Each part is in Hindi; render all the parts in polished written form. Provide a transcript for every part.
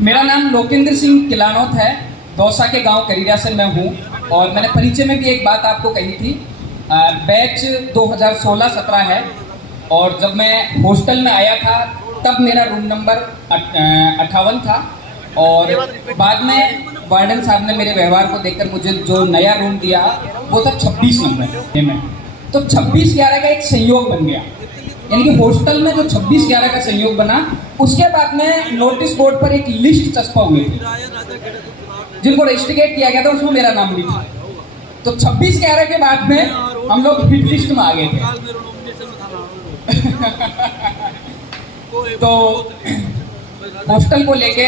मेरा नाम लोकेंद्र सिंह किलानौत है। दौसा के गांव करीरा से मैं हूं और मैंने परिचय में भी एक बात आपको कही थी। बैच 2016-17 है और जब मैं हॉस्टल में आया था तब मेरा रूम नंबर 58 था और बाद में वार्डन साहब ने मेरे व्यवहार को देखकर मुझे जो नया रूम दिया वो था 26 नंबर में। तो 26-11 का एक संयोग बन गया, यानी कि हॉस्टल में जो 26-11 का संयोग बना, उसके बाद में नोटिस बोर्ड पर एक लिस्ट चस्पा हुई थी जिनको रजिस्ट्रेट किया गया था, उसमें मेरा नाम भी था। तो 26-11 के बाद में हम लोग हिट लिस्ट में आ गए थे। तो हॉस्टल को लेके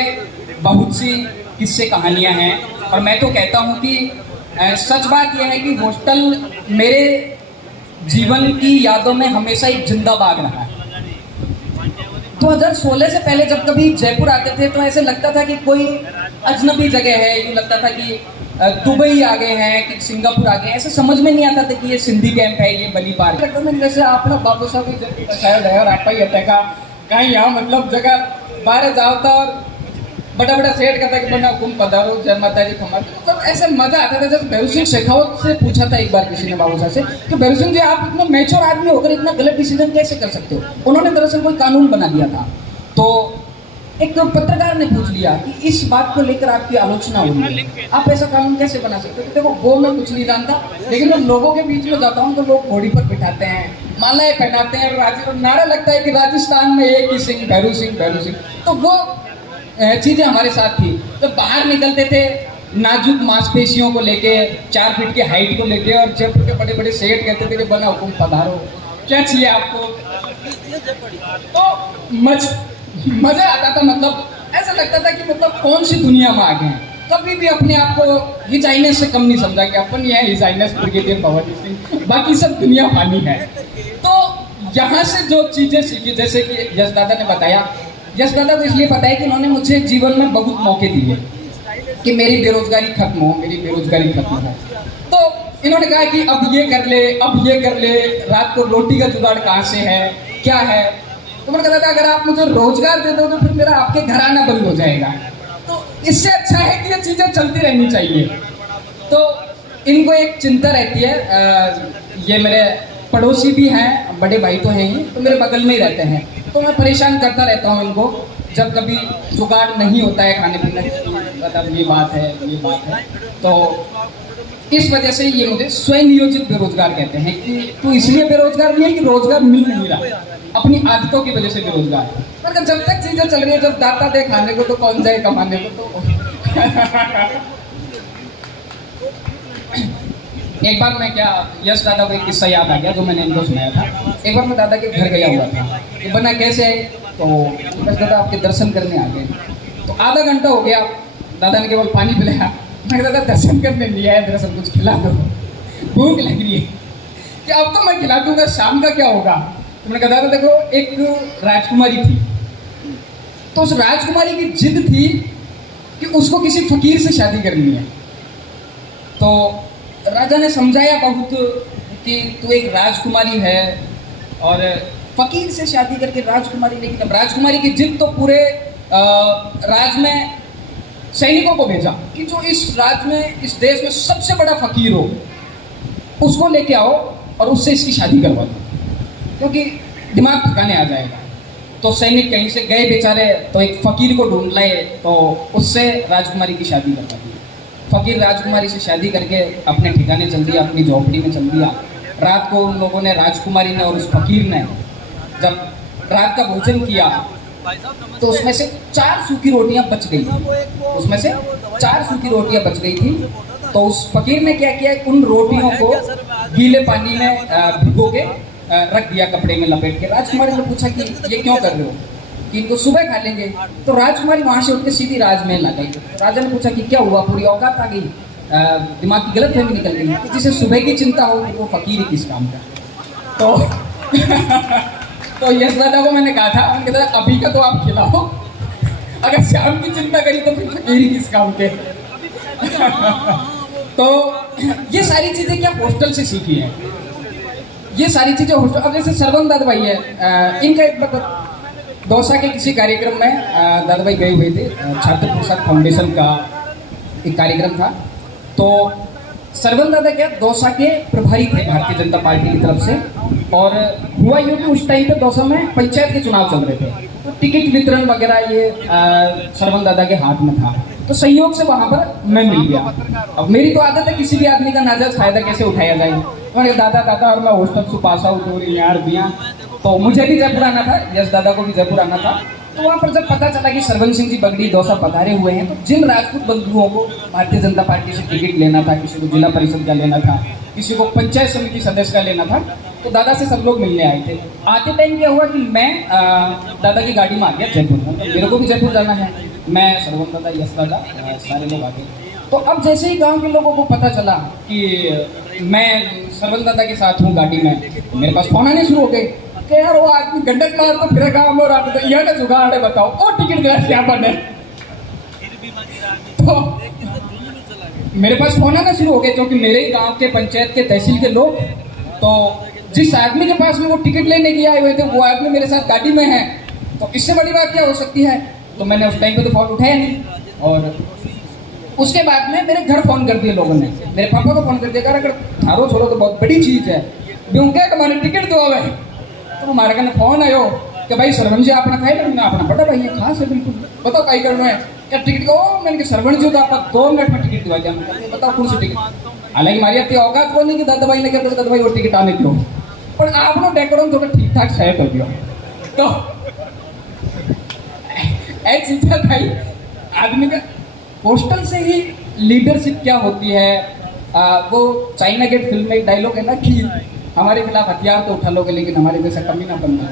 बहुत सी किस्से कहानियां हैं और मैं तो कहता हूं कि सच बात यह है कि हॉस्टल मेरे जीवन की यादों में हमेशा एक जिंदा बाग रहा है। 2016 से पहले जब कभी जयपुर आते थे तो ऐसे लगता था कि कोई अजनबी जगह है, यूँ लगता था कि दुबई आ गए हैं कि सिंगापुर आ गए हैं। ऐसे समझ में नहीं आता था कि ये सिंधी कैंप है, ये बली पार्क लगता था जैसे आप ना बाबू साहब शायद है और आप ही होता का कहीं यहाँ मतलब जगह बाहर जाओ था और बड़ा बड़ा सेट करता कि बना हुकुम पधारो जय माता जी खमा। मतलब ऐसे मजा आता था। जब भैरू सिंह शेखावत से पूछा था एक बार किसी ने बाबू साहब से कि भैरू सिंह जी आप इतना मैच्योर आदमी होकर इतना गलत डिसीजन कैसे कर सकते हो। उन्होंने दरअसल कोई कानून बना दिया था, तो एक पत्रकार ने पूछ लिया कि इस बात को लेकर आपकी आलोचना हो रही है, आप ऐसा कानून कैसे बना सकते हो। तो देखो वो मैं कुछ नहीं जानता, लेकिन मैं लोगों के बीच में जाता हूँ तो लोग घोड़ी पर बिठाते हैं, मालाएं पहनाते हैं और नारा लगता है कि राजस्थान में एक ही सिंह भैरू सिंह भैरू सिंह। तो वो चीज़ें हमारे साथ थी। तो बाहर निकलते थे नाजुक मांसपेशियों को लेके, 4 फीट की हाइट को लेके और जयपुर के बड़े बड़े सेठ कहते थे कि बना हुकुम पधारो, क्या चाहिए आपको। तो मजा आता था। मतलब ऐसा लगता था कि मतलब कौन सी दुनिया में आ गए हैं। कभी भी अपने आप को हिजाइनेस से कम नहीं समझा कि अपन ये हिजाइनेस ब्रिगेडियर भवानी सिंह, बाकी सब दुनिया फानी है। तो यहाँ से जो चीज़ें सीखी, जैसे कि यश दादा ने बताया, यश दादा को इसलिए बताया कि उन्होंने मुझे जीवन में बहुत मौके दिए कि मेरी बेरोजगारी खत्म हो, मेरी बेरोजगारी खत्म हो। तो इन्होंने कहा कि अब ये कर ले, अब ये कर ले, रात को रोटी का जुगाड़ कहाँ से है, क्या है। तो मैंने कहा था अगर आप मुझे रोजगार दे दो तो फिर मेरा आपके घर आना बंद हो जाएगा। तो इससे अच्छा है कि ये चीज़ें चलती रहनी चाहिए। तो इनको एक चिंता रहती है। ये मेरे पड़ोसी भी हैं, बड़े भाई तो हैं ही, तो मेरे बगल में ही रहते हैं। तो मैं परेशान करता रहता हूँ इनको जब कभी जुगाड़ नहीं होता है खाने पीने का, मतलब ये बात है ये बात है। तो इस वजह से ये मुझे स्वयं नियोजित बेरोजगार कहते हैं कि तू इसलिए बेरोजगार नहीं है कि रोजगार मिल नहीं रहा, अपनी आदतों की वजह से बेरोजगार। मतलब जब तक चीज़ें चल रही है, जब दाता दे खाने को तो कौन जाए कमाने को। तो एक बार मैं क्या, यश दादा को एक किस्सा याद आ गया जो मैंने इनको सुनाया था। एक बार मैं दादा के घर गया हुआ था, कि बना कैसे आए, तो यश दादा आपके दर्शन करने आ गए। तो आधा घंटा हो गया, दादा ने केवल पानी पिलाया। मैं दादा दर्शन करने नहीं आया, दरअसल कुछ खिला दो, भूख लग रही है। कि अब तो मैं खिला दूंगा, शाम का क्या होगा। तो मैंने कहा दादा देखो, एक राजकुमारी थी, तो उस राजकुमारी की जिद थी कि उसको किसी फकीर से शादी करनी है। तो राजा ने समझाया बहुत कि तू एक राजकुमारी है और फकीर से शादी करके राजकुमारी, लेकिन अब राजकुमारी की जिद तो पूरे राज में सैनिकों को भेजा कि जो इस राज में, इस देश में सबसे बड़ा फकीर हो उसको लेके आओ और उससे इसकी शादी करवा दो, क्योंकि दिमाग ठिकाने आ जाएगा। तो सैनिक कहीं से गए बेचारे, तो एक फकीर को ढूंढ लाए, तो उससे राजकुमारी की शादी करवा दी। फकीर राजकुमारी से शादी करके अपने ठिकाने चल दिया, अपनी झोपड़ी में चल दिया। रात को उन लोगों ने, राजकुमारी ने और उस फकीर ने जब रात का भोजन किया तो उसमें से 4 सूखी रोटियां बच गई थी। उसमें से 4 सूखी रोटियां बच गई थी। तो उस फकीर ने क्या किया, उन रोटियों को गीले पानी में भिगो के रख दिया, कपड़े में लपेट के। राजकुमारी ने पूछा कि ये क्यों कर रहे हो, कि इनको सुबह खा लेंगे। तो राजकुमारी वहाँ से उठ के सीधी राजमहल आ गई। राजा ने पूछा कि क्या हुआ, पूरी औकात आ गई, दिमाग की गलत फहमी निकल गई, कि जिसे सुबह की चिंता हो वो फकीर ही किस काम का। तो तो यश दादा को मैंने कहा था, उनके तरह अभी का तो आप खिलाओ, अगर शाम की चिंता करी तो फिर फकीर ही किस काम के। तो ये सारी चीज़ें क्या हॉस्टल से सीखी हैं, ये सारी चीज़ें हॉस्टल। अब जैसे सरवन दादा भाई है, इनका एक दौसा के किसी कार्यक्रम में दादा भाई गए हुए थे, छात्र प्रसाद फाउंडेशन का एक कार्यक्रम था। तो सरवन दादा क्या दौसा के प्रभारी थे भारतीय जनता पार्टी की तरफ से, और हुआ यूँ कि उस टाइम पे दौसा में पंचायत के चुनाव चल रहे थे, तो टिकट वितरण वगैरह ये सरवन दादा के हाथ में था। तो संयोग से वहाँ पर मैं मिल गया। अब मेरी तो आदत है किसी भी आदमी का नाजायज फायदा कैसे उठाया जाए। मैंने दादा दादा और मैं हॉस्टल से पास आउट हो रही यार दिया, तो मुझे भी जयपुर आना था, यश दादा को भी जयपुर आना था। तो वहाँ पर जब पता चला कि सरवन सिंह जी बगड़ी दौसा पधारे हुए हैं, तो जिन राजपूत बंधुओं को भारतीय जनता पार्टी से टिकट लेना था, किसी को जिला परिषद का लेना था, किसी को पंचायत समिति सदस्य का लेना था, तो दादा से सब लोग मिलने आए थे। आते टाइम क्या हुआ कि मैं दादा की गाड़ी में आ गया जयपुर में, तो मेरे को भी जयपुर जाना है, मैं सरवन दादा यश दादा सारे लोग आ गए। तो अब जैसे ही गांव के लोगों को पता चला कि मैं सरवन दादा के साथ हूँ गाड़ी में, तो मेरे पास फोन आने शुरू हो गए कि यार वो आदमी गंडक मार तो फिर काम और आप यह ना जुगाड़ है, बताओ और टिकट गया क्या बने। तो मेरे पास फोन आना शुरू हो गए, क्योंकि मेरे ही गांव के पंचायत के तहसील के लोग, तो जिस आदमी के पास में वो टिकट लेने के आए हुए थे वो आदमी मेरे साथ गाड़ी में है, तो इससे बड़ी बात क्या हो सकती है। तो मैंने उस टाइम पे तो फोन उठाया नहीं, और उसके बाद में मेरे घर फोन कर दिए लोगों ने, मेरे पापा को फोन कर दिया, अगर थारो छोड़ो तो बहुत बड़ी चीज है, क्या तुम्हारे टिकट दो है। तो हमारे कहने फोन आयो कि भाई सरवन जी अपना खाए ना, अपना बड़ा भाई है कहाँ से, बिल्कुल बताओ भाई करना है क्या टिकट को। मैंने सरवन जी तो आप 2 मिनट में टिकट दिवा दिया, बताओ कौन सी टिकट। हालांकि हमारी अपनी औकात को नहीं कि दादा भाई ने कहते दादा भाई वो टिकट आने दो, पर आपने डेकोरम थोड़ा ठीक ठाक सेट कर दिया। तो एक चीज भाई आदमी का हॉस्टल से ही लीडरशिप क्या होती है। वो चाइना गेट फिल्म में एक डायलॉग है ना कि हमारे खिलाफ हथियार तो उठा लोगे लेकिन हमारे जैसा कमी ना बनना।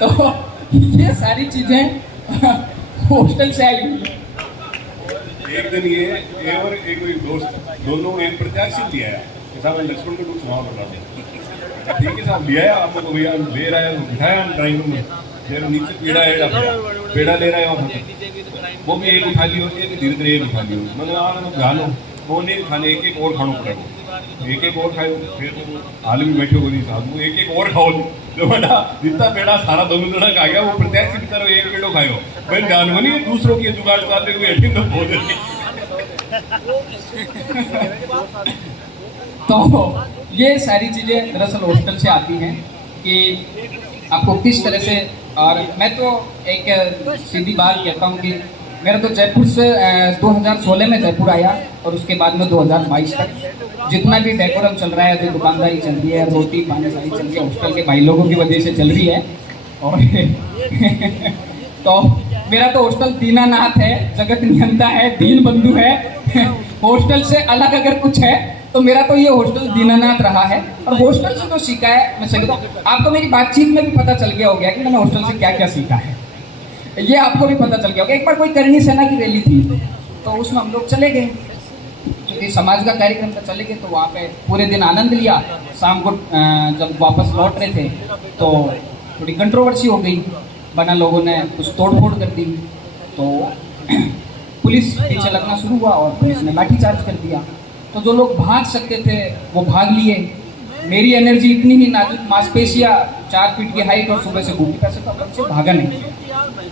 तो ये सारी चीजें हॉस्टल से आई हुई। एक दिन ये और एक दोस्त दोनों एक प्रत्याशी लिया है, साहब लक्ष्मण को कुछ चुनाव कर रहा था, ठीक है साहब लिया है आप लोग, भैया ले रहा है, बिठाया ड्राइंग रूम में, मेरे नीचे पेड़ा ले रहा है वहाँ पर, वो भी एक उठा लियो, एक धीरे धीरे एक उठा लियो, मैंने ध्यान हो वो नहीं खाने, एक एक और खानो पड़ेगा, एक एक और खाओ, फिर हाल में बैठे बोली साहब वो एक एक और खाओ, जो बेटा जितना पेड़ा सारा दोनों जना खा गया, वो प्रत्याशी की तरह एक पेड़ो खाओ, भाई ध्यान हो नहीं दूसरों की जुगाड़ करते हुए तो बहुत। तो ये सारी चीज़ें दरअसल हॉस्टल से आती हैं कि आपको किस तरह से। और मैं तो एक सीधी बात कहता हूँ कि मेरा तो जयपुर से 2016 में जयपुर आया, और उसके बाद में 2022 तक जितना भी डेकोरम चल रहा है, जो दुकानदारी चल रही है, रोटी पानी सारी चल रही है, हॉस्टल के भाई लोगों की वजह से चल रही है। और तो मेरा तो हॉस्टल दीनानाथ है, जगत नियंता है, दीन बंधु है। हॉस्टल से अलग अगर कुछ है तो मेरा तो ये हॉस्टल दीनानाथ रहा है। और हॉस्टल से जो सीखा है, मैं सही बताऊं आपको, मेरी बातचीत में भी पता चल गया हो गया कि मैंने हॉस्टल से क्या क्या सीखा है, ये आपको भी पता चल गया होगा। एक बार कोई करनी सेना की रैली थी, तो उसमें हम लोग चले गए, क्योंकि समाज का कार्यक्रम था, चले गए। तो वहाँ पे पूरे दिन आनंद लिया। शाम को जब वापस लौट रहे थे तो थोड़ी कंट्रोवर्सी हो गई, बना लोगों ने कुछ तोड़फोड़ कर दी, तो पुलिस पीछे लगना शुरू हुआ और पुलिस ने लाठीचार्ज कर दिया। तो जो लोग भाग सकते थे वो भाग लिए। मेरी एनर्जी इतनी ही नाजुक, मांसपेशियाँ 4 फीट की हाइट और सुबह से घूमती पैसे तो बच्चे भागा नहीं,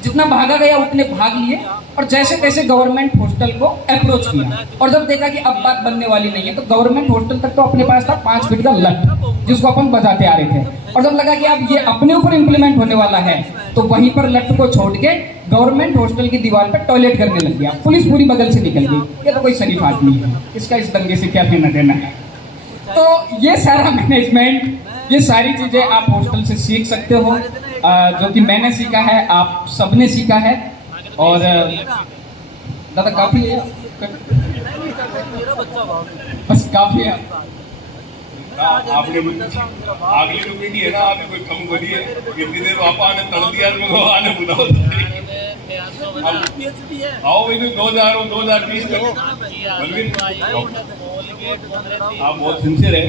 जितना भागा गया उतने भाग लिए। और जैसे तैसे गवर्नमेंट हॉस्टल को अप्रोच किया, और जब देखा कि अब बात बनने वाली नहीं है, तो गवर्नमेंट हॉस्टल तक तो अपने पास था 5 फीट का लट, जिसको अपन बजाते आ रहे थे। और जब लगा कि अब ये अपने ऊपर इम्प्लीमेंट होने वाला है, तो वहीं पर लट को छोड़ के गवर्नमेंट हॉस्टल की दीवार पर टॉयलेट करने लग गया। पुलिस पूरी बगल से निकल गई। ये तो कोई शरीफ आदमी है, इसका इस दंगे से क्या लेना देना है। तो ये सारा मैनेजमेंट, ये सारी चीज़ें आप हॉस्टल से सीख सकते हो, जो कि मैंने सीखा है, आप सबने सीखा है। और दादा काफ़ी है, बस काफ़ी है। आपने आगली जो पीढ़ी है ना, आपने कोई कम बोली है, इतनी देर वापा आने तड़ दिया तो आने बुलाओ। आओ भाई 2020 तक आप बहुत सिंसियर है।